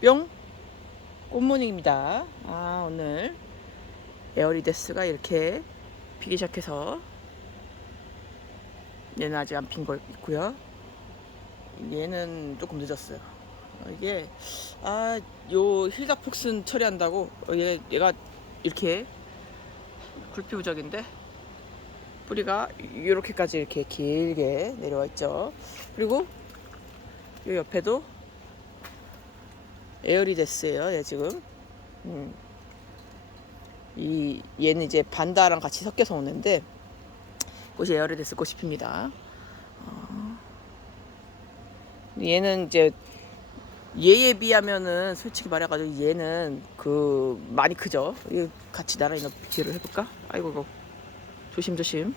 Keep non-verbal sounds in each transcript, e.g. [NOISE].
뿅 굿모닝입니다. 아 오늘 에어리데스가 이렇게 피기 시작해서 얘는 아직 안핀거 있고요. 얘는 조금 늦었어요. 어, 이게 아 요 힐다 폭슨 처리한다고? 어, 얘, 얘가 이렇게 굴피부적인데 뿌리가 이렇게까지 이렇게 길게 내려와 있죠. 그리고 이 옆에도 에어리데스예요. 얘 지금. 음. 이 얘는 이제 반다랑 같이 섞여서 오는데 꽃이 에어리데스 꽃이 핍니다. 어. 얘는 이제 얘에 비하면은 솔직히 말해가지고 얘는 그 많이 크죠. 이거 같이 나란히 비교를 해볼까? 아이고 이거 조심조심.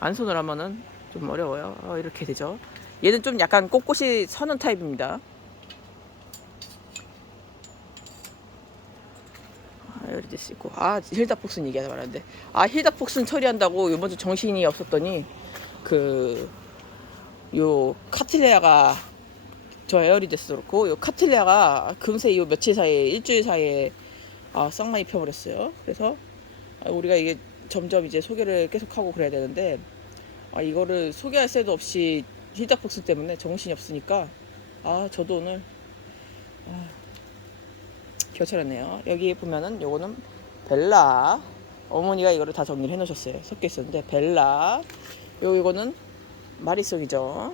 안 손을 하면은 좀 어려워요. 어, 이렇게 되죠. 얘는 좀 약간 꽃꽃이 서는 타입입니다. 아, 에어리데스 있고 아 힐다 폭슨 얘기하다 말았는데 아 힐다 폭슨 처리한다고 이번 주 정신이 없었더니 그 요 카틸레아가 저 에어리데스 그렇고 요 카틸레아가 금세 요 며칠 사이에 일주일 사이에 아 쌍마이 펴버렸어요 그래서 아, 우리가 이게 점점 이제 소개를 계속하고 그래야 되는데 아 이거를 소개할 새도 없이 힐다폭스 때문에 정신이 없으니까 아 저도 오늘 아, 겨철했네요. 여기 보면은 요거는 벨라 어머니가 이거를 다 정리를 해 놓으셨어요. 섞여 있었는데 벨라 요 이거는 마리송이죠.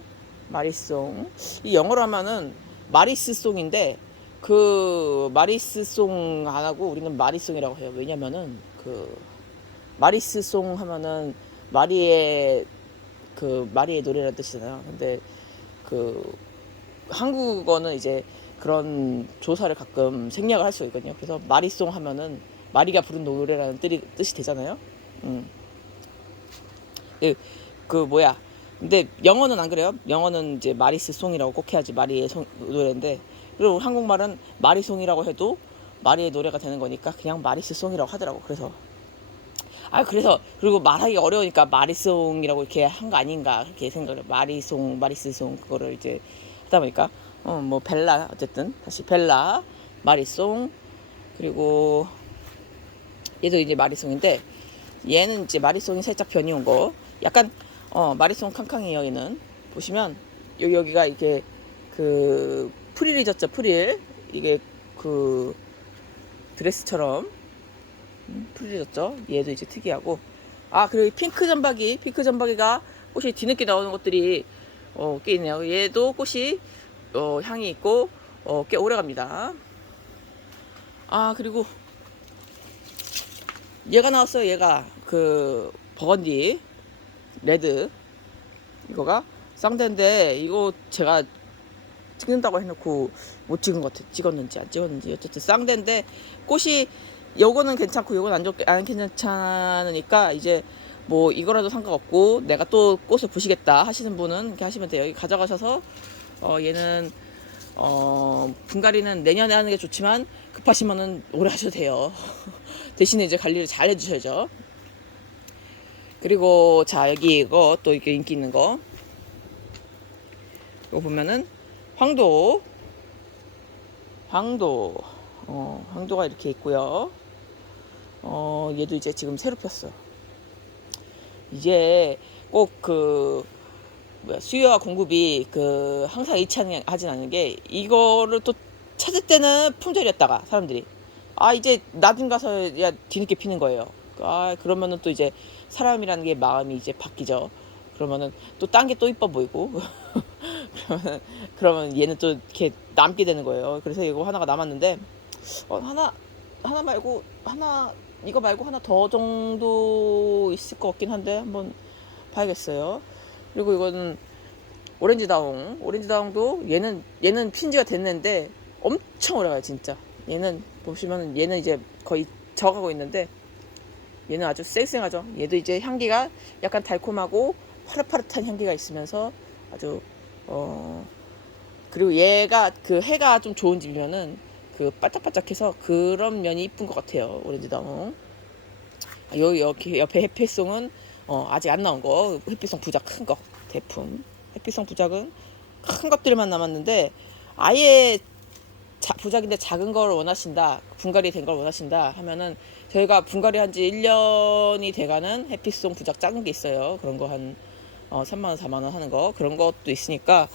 마리송 이 영어로 하면은 마리스송인데 그 마리스송 안 하고 우리는 마리송이라고 해요. 왜냐면은 그 마리스송 하면은 마리의 그 마리의 노래라는 뜻이잖아요. 근데 그 한국어는 이제 그런 조사를 가끔 생략을 할 수 있거든요. 그래서 마리송 하면은 마리가 부른 노래라는 뜻이, 뜻이 되잖아요. 음. 예, 그 뭐야. 근데 영어는 안 그래요. 영어는 이제 마리스 송이라고 꼭 해야지 마리의 송, 노래인데 그리고 한국말은 마리송이라고 해도 마리의 노래가 되는 거니까 그냥 마리스 송이라고 하더라고. 그래서 아 그래서 그리고 말하기 어려우니까 마리송이라고 이렇게 한 거 아닌가 그렇게 생각을. 마리송 마리스송 그거를 이제 하다 보니까 어 뭐 벨라 어쨌든 다시 벨라 마리송 그리고 얘도 이제 마리송인데 얘는 이제 마리송이 살짝 변이 온 거. 약간 어 마리송 캉캉이에요 얘는. 보시면 여기 여기가 이게 그 프릴이 졌죠 프릴? 이게 그 드레스처럼. 음, 프릴이졌죠? 얘도 이제 특이하고. 아 그리고 이 핑크 점박이 핑크 점박이가 꽃이 뒤늦게 나오는 것들이 어, 꽤 있네요. 얘도 꽃이 어, 향이 있고 어, 꽤 오래 갑니다. 아 그리고 얘가 나왔어요. 얘가 그 버건디 레드. 이거가 쌍대인데 이거 제가 찍는다고 해놓고 못 찍은 것 같아. 찍었는지 안 찍었는지. 어쨌든 쌍대인데 꽃이 요거는 괜찮고 요건 안, 좋, 안 괜찮으니까 이제 뭐 이거라도 상관없고 내가 또 꽃을 부시겠다 하시는 분은 이렇게 하시면 돼요. 여기 가져가셔서 어 얘는 어 분갈이는 내년에 하는 게 좋지만 급하시면은 올해 하셔도 돼요. [LAUGHS] 대신에 이제 관리를 잘 해주셔야죠. 그리고 자 여기 이거 또 이렇게 인기 있는 거. 이거 보면은 황도. 황도. 어 황도가 이렇게 있고요. 어 얘도 이제 지금 새로 폈어 이게 꼭 그 수요와 공급이 그 항상 일치하진 않는 게 이거를 또 찾을 때는 품절이었다가 사람들이 아 이제 나중 가서 야 뒤늦게 피는 거예요 아 그러면은 또 이제 사람이라는 게 마음이 이제 바뀌죠. 그러면은 또 딴 게 또 이뻐 보이고 [LAUGHS] 그러면 그러면 얘는 또 이렇게 남게 되는 거예요. 그래서 이거 하나가 남았는데 어, 하나 하나 말고 하나 이거 말고 하나 더 정도 있을 것 같긴 한데 한번 봐야겠어요. 그리고 이거는 오렌지 다홍 오렌지 다홍도 얘는 얘는 핀지가 됐는데 엄청 오래가요 진짜. 얘는 보시면은 얘는 이제 거의 적하고 있는데 얘는 아주 쌩쌩하죠. 얘도 이제 향기가 약간 달콤하고 파릇파릇한 향기가 있으면서 아주 어 그리고 얘가 그 해가 좀 좋은 집이면은 그 반짝반짝해서 그런 면이 이쁜 것 같아요. 오렌지 다홍. 아, 여기 여기 옆에 햇빛송은 어 아직 안 나온 거. 햇빛송 부작 큰 거. 대품. 햇빛송 부작은 큰 것들만 남았는데 아예 자, 부작인데 작은 걸 원하신다 분갈이 된 걸 원하신다 하면은 저희가 분갈이 한 지 1년이 돼가는 해피송 부작 작은 게 있어요. 그런 거한 어, 3만원 4만원 하는 거. 그런 것도 있으니까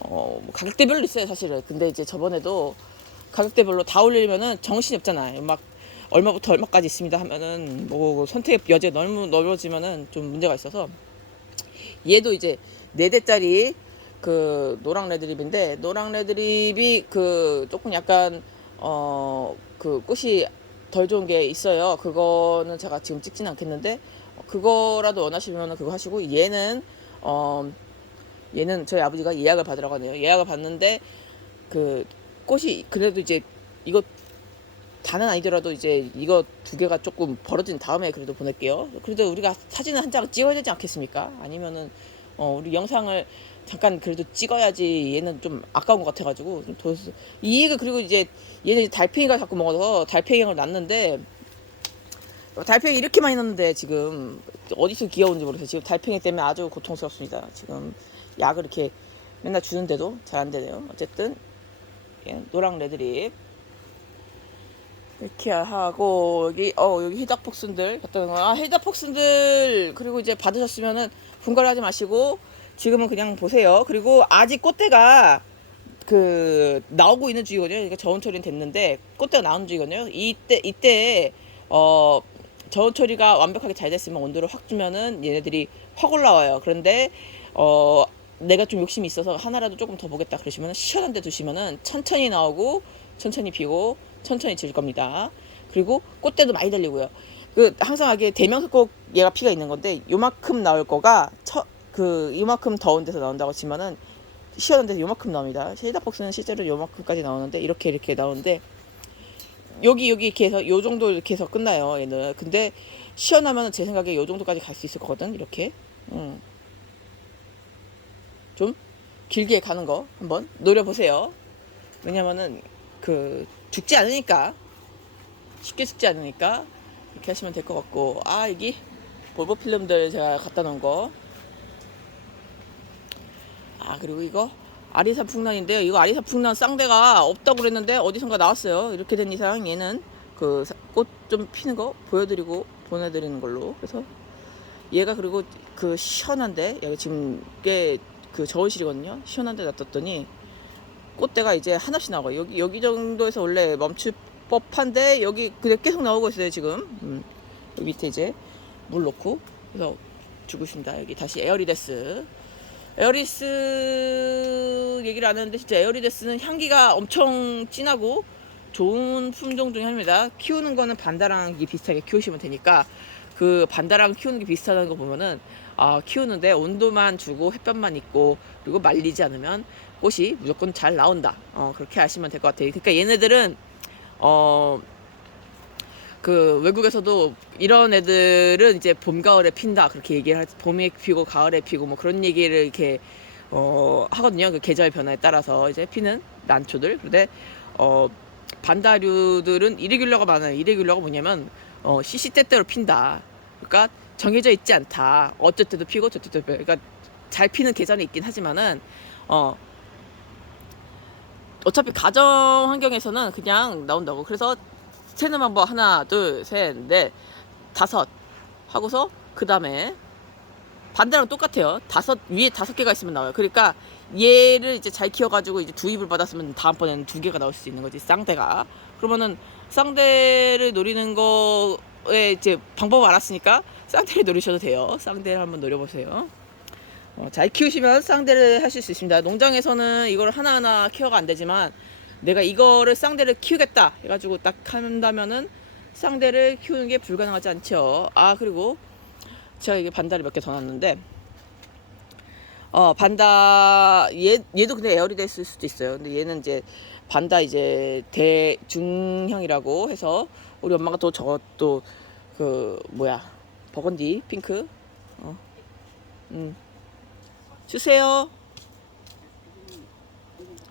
어, 뭐 가격대별로 있어요 사실은. 근데 이제 저번에도 가격대별로 다 올리면은 정신이 없잖아요. 막 얼마부터 얼마까지 있습니다 하면은 뭐 선택 여지가 너무 넓어지면은 좀 문제가 있어서 얘도 이제 4대짜리 그 노랑 레드립인데 노랑 레드립이 그 조금 약간 어 그 꽃이 덜 좋은 게 있어요. 그거는 제가 지금 찍진 않겠는데 그거라도 원하시면 그거 하시고 얘는 어 얘는 저희 아버지가 예약을 받으라고 하네요. 예약을 받는데 그 꽃이 그래도 이제 이거 다는 아니더라도 이제 이거 두 개가 조금 벌어진 다음에 그래도 보낼게요. 그래도 우리가 사진을 한장 찍어야 되지 않겠습니까? 아니면은 어 우리 영상을 잠깐 그래도 찍어야지 얘는 좀 아까운 것 같아가지고 좀 더, 이익을 그리고 이제 얘는 달팽이가 자꾸 먹어서 달팽이를 낳는데 달팽이 이렇게 많이 넣는데 지금 어디서 귀여운지 모르겠어요. 지금 달팽이 때문에 아주 고통스럽습니다. 지금 약을 이렇게 맨날 주는데도 잘 안 되네요. 어쨌든 예, 노랑 레드립 이렇게 하고 여기 어 여기 히다폭순들 갖다 놓은 거아 히다폭순들 그리고 이제 받으셨으면은 분갈하지 마시고 지금은 그냥 보세요. 그리고 아직 꽃대가 그 나오고 있는 중이거든요. 그러니까 저온 처리는 됐는데 꽃대가 나오는 중이거든요. 이때 이때 어 저온 처리가 완벽하게 잘 됐으면 온도를 확 주면은 얘네들이 확 올라와요. 그런데 어 내가 좀 욕심이 있어서 하나라도 조금 더 보겠다 그러시면은 시원한 데 두시면은 천천히 나오고 천천히 피고 천천히 질 겁니다. 그리고 꽃대도 많이 달리고요. 그 항상 하게 대명사 꼭 얘가 피가 있는 건데 요만큼 나올 거가 처, 그 이만큼 더운 데서 나온다고 치면은 시원한 데서 요만큼 나옵니다. 쉐이다폭스는 실제로 요만큼까지 나오는데 이렇게 이렇게 나오는데 여기 여기 이렇게 해서 요 정도 이렇게 해서 끝나요. 얘는 근데 시원하면 제 생각에 요 정도까지 갈 수 있을 거거든. 이렇게 음. 좀 길게 가는 거 한번 노려보세요. 왜냐면은 그 죽지 않으니까 쉽게 죽지 않으니까 이렇게 하시면 될 것 같고 아 여기 볼보 필름들 제가 갖다 놓은 거 아 그리고 이거 아리사 풍란인데요. 이거 아리사 풍란 쌍대가 없다고 그랬는데 어디선가 나왔어요. 이렇게 된 이상 얘는 그 꽃 좀 피는 거 보여드리고 보내드리는 걸로. 그래서 얘가 그리고 그 시원한데 여기 지금 꽤 그 저온실이거든요. 시원한데 놔뒀더니 꽃대가 이제 하나씩 나와요. 여기 여기 정도에서 원래 멈출 법한데 여기 그냥 계속 나오고 있어요 지금. 음. 여기 밑에 이제 물 넣고 그래서 있습니다. 여기 다시 에어리데스. 에어리스 얘기를 안 하는데 진짜 에어리데스는 향기가 엄청 진하고 좋은 품종 중에 하나입니다. 키우는 거는 반다랑 이 비슷하게 키우시면 되니까 그 반다랑 키우는 게 비슷하다는 거 보면은 아 키우는데 온도만 주고 햇볕만 있고 그리고 말리지 않으면 꽃이 무조건 잘 나온다. 어 그렇게 아시면 될 것 같아요. 그러니까 얘네들은 어 그 외국에서도 이런 애들은 이제 봄 가을에 핀다. 그렇게 얘기를 할 봄에 피고 가을에 피고 뭐 그런 얘기를 이렇게 어 하거든요. 그 계절 변화에 따라서 이제 피는 난초들. 근데 어 반다류들은 이레귤러가 많아요. 이레귤러가 뭐냐면 어 시시때때로 핀다. 그러니까 정해져 있지 않다. 어쩔 때도 피고 저쩔 때도 피고 그러니까 잘 피는 계절이 있긴 하지만은 어 어차피 가정 환경에서는 그냥 나온다고. 그래서 세는 방법 하나 둘 셋 넷 다섯 하고서 그 다음에 반대랑 똑같아요. 다섯 위에 다섯 개가 있으면 나와요. 그러니까 얘를 이제 잘 키워가지고 이제 두 입을 받았으면 다음번에는 두 개가 나올 수 있는 거지 쌍대가. 그러면은 쌍대를 노리는 거에 이제 방법 알았으니까 쌍대를 노리셔도 돼요. 쌍대를 한번 노려보세요 어, 잘 키우시면 쌍대를 하실 수 있습니다 농장에서는 이걸 하나하나 케어가 안 되지만 내가 이거를 쌍대를 키우겠다 해가지고 딱 한다면은 쌍대를 키우는 게 불가능하지 않죠. 아 그리고 제가 이게 반다를 몇개 더 놨는데 어 반다 얘 얘도 근데 에어리 됐을 수도 있어요. 근데 얘는 이제 반다 이제 대중형이라고 해서 우리 엄마가 또 저거 또그 뭐야 버건디 핑크 어. 음. 주세요.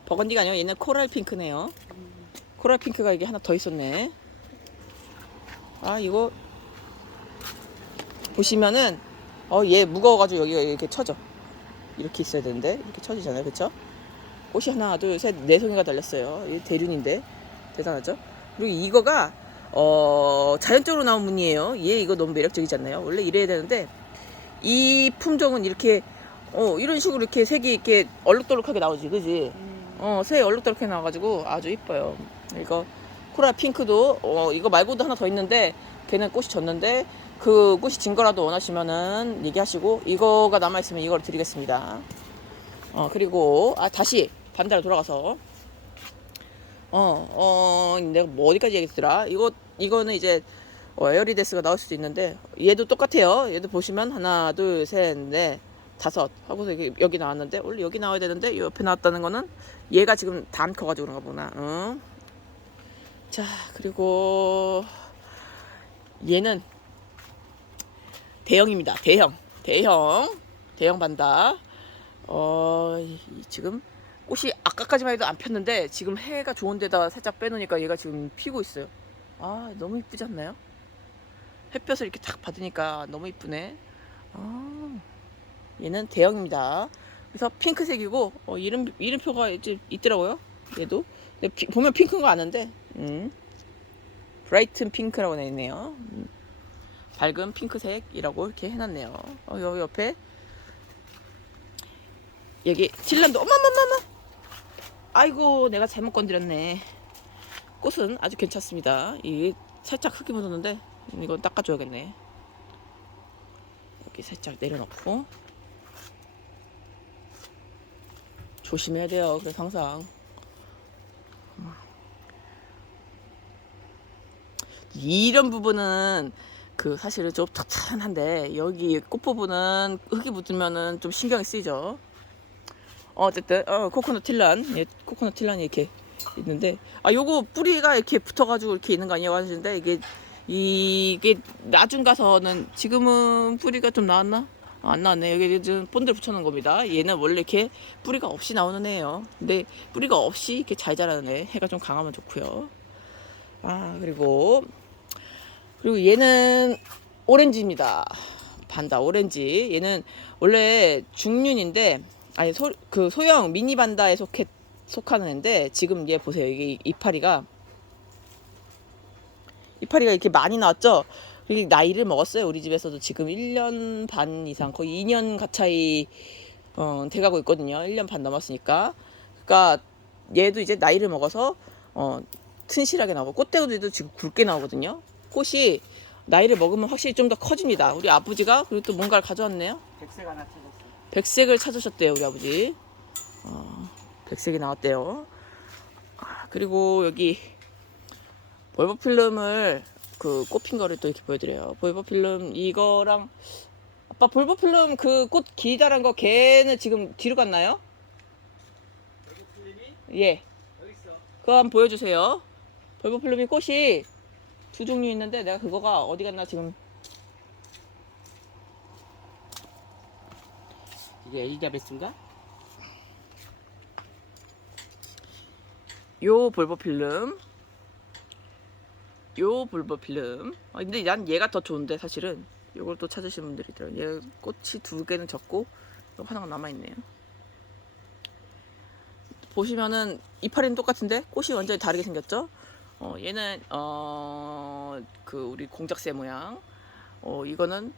버건디가 아니고 얘는 코랄 핑크네요. 코랄 핑크가 이게 하나 더 있었네. 아 이거 보시면은 어 얘 무거워가지고 여기가 이렇게 쳐져. 이렇게 있어야 되는데 이렇게 쳐지잖아요, 그렇죠? 꽃이 하나, 둘, 셋, 네 송이가 달렸어요. 이 대륜인데 대단하죠? 그리고 이거가 어 자연적으로 나온 무늬예요. 얘 이거 너무 매력적이지 않나요? 원래 이래야 되는데 이 품종은 이렇게 어 이런 식으로 이렇게 색이 이렇게 얼룩덜룩하게 나오지, 그지? 어, 새 얼룩덜룩하게 나와가지고 아주 이뻐요. 이거 코라 핑크도 어 이거 말고도 하나 더 있는데 걔는 꽃이 졌는데 그 꽃이 진 거라도 원하시면은 얘기하시고 이거가 남아 있으면 이걸 드리겠습니다. 어 그리고 아 다시 반대로 돌아가서 어, 어, 내가 뭐 어디까지 얘기했더라? 이거, 이거는 이제, 어, 에어리데스가 나올 수도 있는데, 얘도 똑같아요. 얘도 보시면, 하나, 둘, 셋, 넷, 다섯. 하고서 여기, 여기 나왔는데, 원래 여기 나와야 되는데, 이 옆에 나왔다는 거는, 얘가 지금 다 안 커가지고 그런가 보나, 응? 자, 그리고, 얘는, 대형입니다. 대형. 대형. 대형 반다. 어, 이- 지금, 꽃이 아까까지만 해도 안 폈는데 지금 해가 좋은 데다 살짝 빼놓으니까 얘가 지금 피고 있어요. 아 너무 이쁘지 않나요? 햇볕을 이렇게 탁 받으니까 너무 이쁘네. 아 얘는 대형입니다. 그래서 핑크색이고 어, 이름 이름표가 이제 있더라고요. 얘도 피- 보면 핑크인 거 아는데 음. 브라이튼 핑크라고 돼 있네요. 음. 밝은 핑크색이라고 이렇게 해놨네요. 어, 여기 옆에 여기 틸란도 어머머머머 아이고 내가 잘못 건드렸네 꽃은 아주 괜찮습니다 이게 살짝 흙이 묻었는데 이건 닦아줘야겠네 여기 살짝 내려놓고 조심해야 돼요 그래서 항상. 이런 부분은 그 사실은 좀 탁찬한데 여기 꽃 부분은 흙이 묻으면은 좀 신경이 쓰이죠. 어쨌든 어 코코넛 틸란. 예, 코코넛 틸란이 이렇게 있는데. 아 요거 뿌리가 이렇게 붙어가지고 이렇게 있는 거 아니냐고 하시는데 이게 이게 나중 가서는 지금은 뿌리가 좀 나왔나? 아, 안 나왔네. 여기 지금 본드를 붙여놓은 겁니다. 얘는 원래 이렇게 뿌리가 없이 나오는 애예요. 근데 뿌리가 없이 이렇게 잘 자라는 애. 해가 좀 강하면 좋고요. 아 그리고 그리고 얘는 오렌지입니다. 반다 오렌지. 얘는 원래 중륜인데 아니 소, 그 소형 미니 반다에 속해 속하는 애인데 지금 얘 보세요. 이게 이파리가 이파리가 이렇게 많이 나왔죠 이게 나이를 먹었어요 우리 집에서도. 지금 1년 반 이상 거의 2년 가차이 어, 돼가고 있거든요. 1년 반 넘었으니까. 그러니까 얘도 이제 나이를 먹어서 어, 튼실하게 나오고 꽃대도 지금 굵게 나오거든요. 꽃이 나이를 먹으면 확실히 좀 더 커집니다. 우리 아버지가 그리고 또 뭔가를 가져왔네요. 백색 하나 찾았어. 백색을 찾으셨대요 우리 아버지. 어, 백색이 나왔대요. 아, 그리고 여기 볼버 필름을 그 꼽힌 거를 또 이렇게 보여드려요 볼버 필름 이거랑 아빠 볼버 필름 그꽃 기다란 거 걔는 지금 뒤로 갔나요? 여기 필름이 예 여기 있어. 그거 한번 보여주세요 볼버 필름이 꽃이 두 종류 있는데 내가 그거가 어디 갔나 지금 이게 엘리자베스인가? 요 볼버 필름 요 볼버 필름. 아, 근데 난 얘가 더 좋은데 사실은. 요걸 또 찾으시는 분들이 있더라고요. 얘 꽃이 두 개는 적고 요 하나가 남아있네요. 보시면은 이파리는 똑같은데 꽃이 완전히 다르게 생겼죠? 어 얘는 어 그 우리 공작새 모양. 어 이거는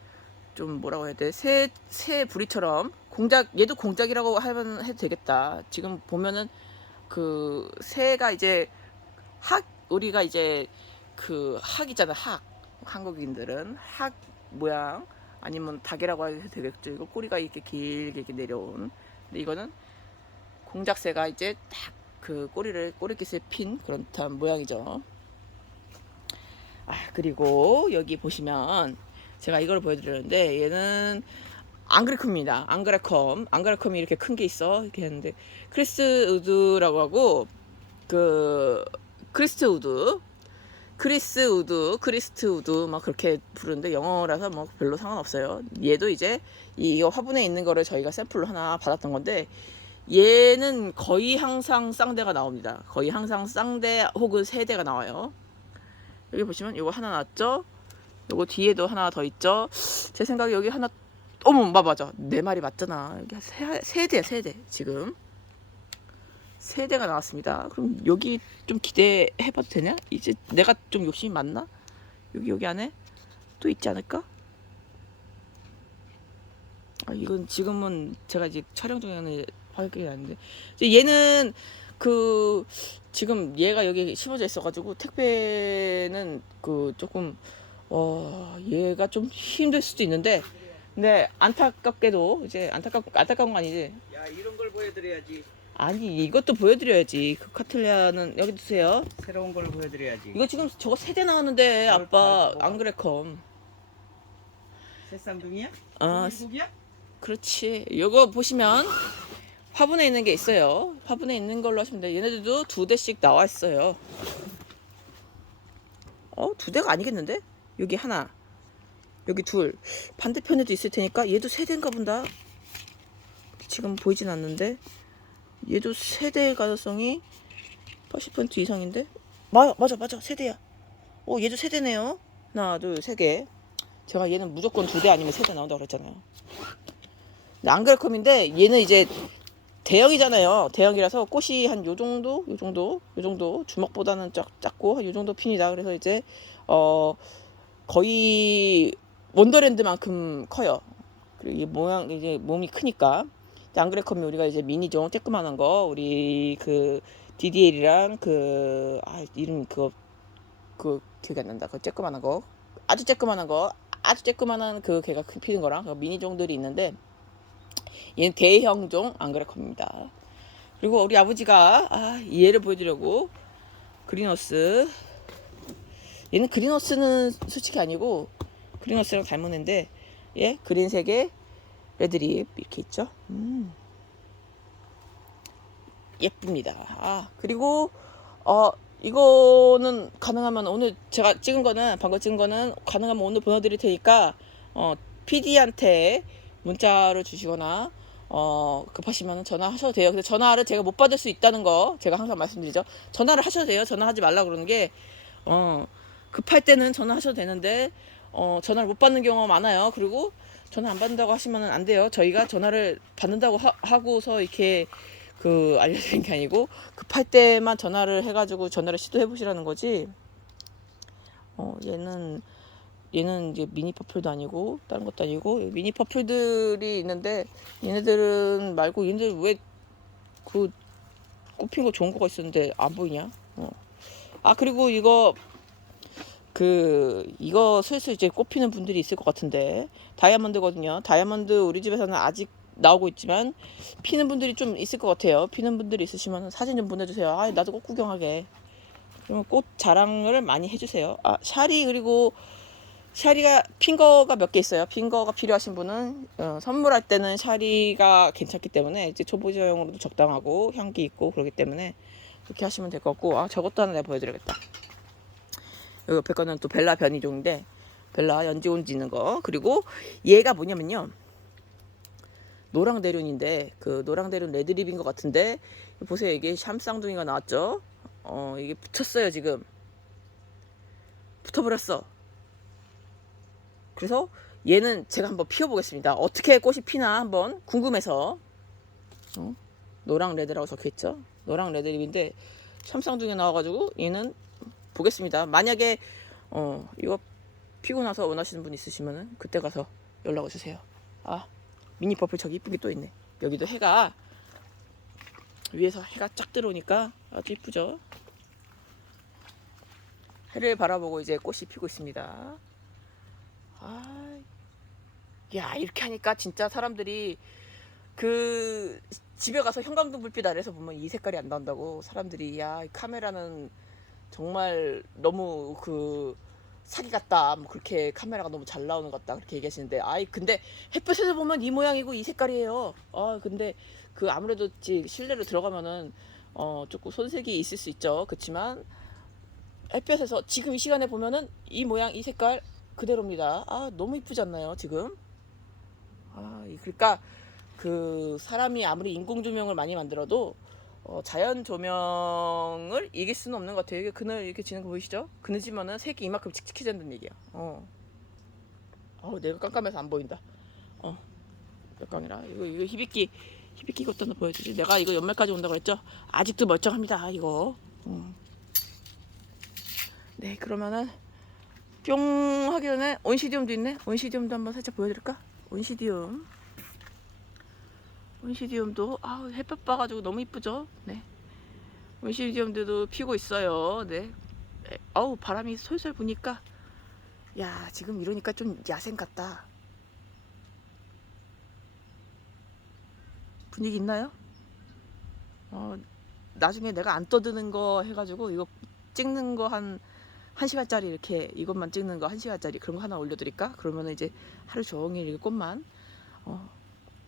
좀 뭐라고 해야 돼? 새, 새 부리처럼 공작 얘도 공작이라고 하면 해도 되겠다. 지금 보면은 그 새가 이제 학 우리가 이제 그 학이잖아 학 한국인들은 학 모양 아니면 닭이라고 해도 되겠죠. 이거 꼬리가 이렇게 길게 이렇게 내려온. 근데 이거는 공작새가 이제 딱 그 꼬리를 꼬리깃을 핀 그런 듯한 모양이죠. 아 그리고 여기 보시면 제가 이걸 보여드렸는데 얘는 앙그레컴입니다. 앙그레컴. 앙그레컴이 이렇게 큰 게 있어. 이렇게 했는데 크리스 우드라고 하고 그 크리스트 우드 크리스 우드, 크리스트 우드 막 그렇게 부르는데 영어라서 뭐 별로 상관없어요. 얘도 이제 이 화분에 있는 거를 저희가 샘플로 하나 받았던 건데 얘는 거의 항상 쌍대가 나옵니다. 거의 항상 쌍대 혹은 세대가 나와요. 여기 보시면 이거 하나 나왔죠? 요거 뒤에도 하나 더 있죠? 제 생각에 여기 하나 어머 마 맞아 네 마리 맞잖아 세, 세 대야 세대 지금 세 대가 나왔습니다. 그럼 여기 좀 기대해봐도 되냐? 이제 내가 좀 욕심이 많나? 여기 여기 안에 또 있지 않을까? 아 이건 지금은 제가 이제 촬영 중에는 확인이 아닌데 얘는 그 지금 얘가 여기 심어져 있어가지고 택배는 그 조금 어 얘가 좀 힘들 수도 있는데 근데 안타깝게도 이제 안타깝 안타까운 거 아니지 야 이런 걸 보여드려야지. 아니 이것도 보여드려야지. 그 카틀리아는 여기 두세요. 새로운 걸 보여드려야지. 이거 지금 저거 세 대 나왔는데 뭘 아빠 안 그래 컴. 새 쌍둥이야? 아, 미국이야? 그렇지. 요거 보시면 화분에 있는 게 있어요. 화분에 있는 걸로 하시면 돼요. 얘네들도 두 대씩 나와 있어요. 어 두 대가 아니겠는데? 여기 하나 여기 둘. 반대편에도 있을 테니까 얘도 세 대인가 본다. 지금 보이진 않는데 얘도 세 대의 가능성이 80% 이상인데? 마, 맞아 맞아. 세 대야. 오 얘도 세 대네요. 하나 둘 세 개. 제가 얘는 무조건 두 대 아니면 세 대 나온다고 그랬잖아요. 근데 앙그레컴인데 얘는 이제 대형이잖아요. 대형이라서 꽃이 한 요 정도, 요 정도, 요 정도 주먹보다는 작, 작고 한 요 정도 핀이다. 그래서 이제 어 거의 원더랜드만큼 커요. 그리고 이 모양 이제 몸이 크니까 근데 앙그레컴이 우리가 이제 미니죠, 쬐끄만한 거 우리 그 DDL이랑 그 아, 이름 그거 그 기억이 안 난다. 그 쬐끄만한 거 아주 쬐끄만한 거 아주 쬐끄만한 그 개가 크- 피는 거랑 그 미니종들이 있는데 얘는 대형종 앙그레컴입니다. 그리고 우리 아버지가 아, 얘를 보여드리려고 그린워스 얘는 그린워스는 솔직히 아니고 그린워스랑 닮은 애인데 예 그린색의 레드립 이렇게 있죠. 음. 예쁩니다. 아 그리고 어 이거는 가능하면 오늘 제가 찍은 거는 방금 찍은 거는 가능하면 오늘 보내드릴 테니까 어 PD한테 문자를 주시거나 어 급하시면 전화하셔도 돼요. 근데 전화를 제가 못 받을 수 있다는 거 제가 항상 말씀드리죠. 전화를 하셔도 돼요. 전화하지 말라 그러는 게 어 급할 때는 전화하셔도 되는데 어 전화를 못 받는 경우가 많아요. 그리고 전화 안 받는다고 하시면 안 돼요. 저희가 전화를 받는다고 하, 하고서 이렇게 그 알려드린 게 아니고 급할 때만 전화를 해가지고 전화를 시도해 보시라는 거지. 어 얘는 얘는 이제 미니 퍼플도 아니고 다른 것도 아니고 미니 퍼플들이 있는데 얘네들은 말고 얘네들 왜그 꼽힌 거 좋은 거가 있었는데 안 보이냐? 어. 아 그리고 이거 그 이거 슬슬 이제 꼽히는 분들이 있을 것 같은데 다이아몬드거든요. 다이아몬드 우리 집에서는 아직 나오고 있지만 피는 분들이 좀 있을 것 같아요. 피는 분들이 있으시면 사진 좀 보내주세요. 아 나도 꽃 구경하게. 그러면 꽃 자랑을 많이 해주세요. 아 샤리 그리고 샤리가 핑거가 몇 개 있어요. 핑거가 필요하신 분은 어, 선물할 때는 샤리가 괜찮기 때문에 이제 초보자용으로도 적당하고 향기 있고 그렇기 때문에 그렇게 하시면 될 것 같고 아 저것도 하나 내가 보여드리겠다. 옆에 거는 또 벨라 변이종인데 벨라 연지 온 지는 거. 그리고 얘가 뭐냐면요. 노랑 대륜인데 그 노랑 대륜 레드립인 것 같은데 보세요. 이게 샴 쌍둥이가 나왔죠? 어 이게 붙었어요 지금. 붙어버렸어. 그래서 얘는 제가 한번 피워보겠습니다. 어떻게 꽃이 피나 한번 궁금해서. 어? 노랑 레드라고 적혀있죠? 노랑 레드립인데 샴 쌍둥이 나와가지고 얘는 보겠습니다 만약에 어 이거 피고 나서 원하시는 분 있으시면은 그때 가서 연락을 주세요 아 미니 퍼플 저기 이쁜 게또 있네. 여기도 해가 위에서 해가 쫙 들어오니까 아주 이쁘죠. 해를 바라보고 이제 꽃이 피고 있습니다. 아, 야 이렇게 하니까 진짜 사람들이 그 집에 가서 형광등 불빛 아래서 보면 이 색깔이 안 나온다고 사람들이 야이 카메라는 정말 너무 그 사기 같다. 뭐 그렇게 카메라가 너무 잘 나오는 것 같다. 그렇게 얘기하시는데, 아이 근데 햇볕에서 보면 이 모양이고 이 색깔이에요. 아 근데 그 아무래도 지- 실내로 들어가면은 어 조금 손색이 있을 수 있죠. 그렇지만 햇볕에서 지금 이 시간에 보면은 이 모양 이 색깔 그대로입니다. 아 너무 이쁘지 않나요 지금? 아 이- 그러니까 그 사람이 아무리 인공 조명을 많이 만들어도 어, 자연 조명을 이길 수는 없는 것 같아요. 이게 그늘 이렇게 지는 거 보이시죠? 그늘지면은 색이 이만큼 칙칙해진다는 얘기야. 어. 어, 내가 깜깜해서 안 보인다. 어. 몇 강이라 이거 이거 히비키 히비키 것도 하나 보여주지. 내가 이거 연말까지 온다고 했죠? 아직도 멀쩡합니다. 이거. 음. 네, 그러면은 뿅 하기 전에 온시디움도 있네. 온시디움도 한번 살짝 보여드릴까? 온시디움. 온시디움도 아 햇볕 봐가지고 너무 이쁘죠? 네. 온시디움들도 피고 있어요. 네. 에, 어우 바람이 솔솔 부니까 야 지금 이러니까 좀 야생 같다. 분위기 있나요? 어 나중에 내가 안 떠드는 거 해가지고 이거 찍는 거 한 한 시간짜리 이렇게 이것만 찍는 거 한 시간짜리 그런 거 하나 올려드릴까? 그러면은 이제 하루 종일 이 꽃만 어,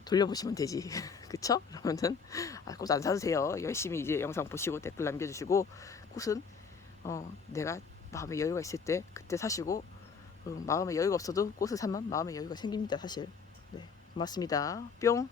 돌려보시면 되지. [LAUGHS] 그쵸? 그러면은 아, 꽃 안 사주세요. 열심히 이제 영상 보시고 댓글 남겨주시고 꽃은 어, 내가 마음에 여유가 있을 때 그때 사시고 어, 마음에 여유가 없어도 꽃을 사면 마음에 여유가 생깁니다. 사실. 네, 고맙습니다. 뿅.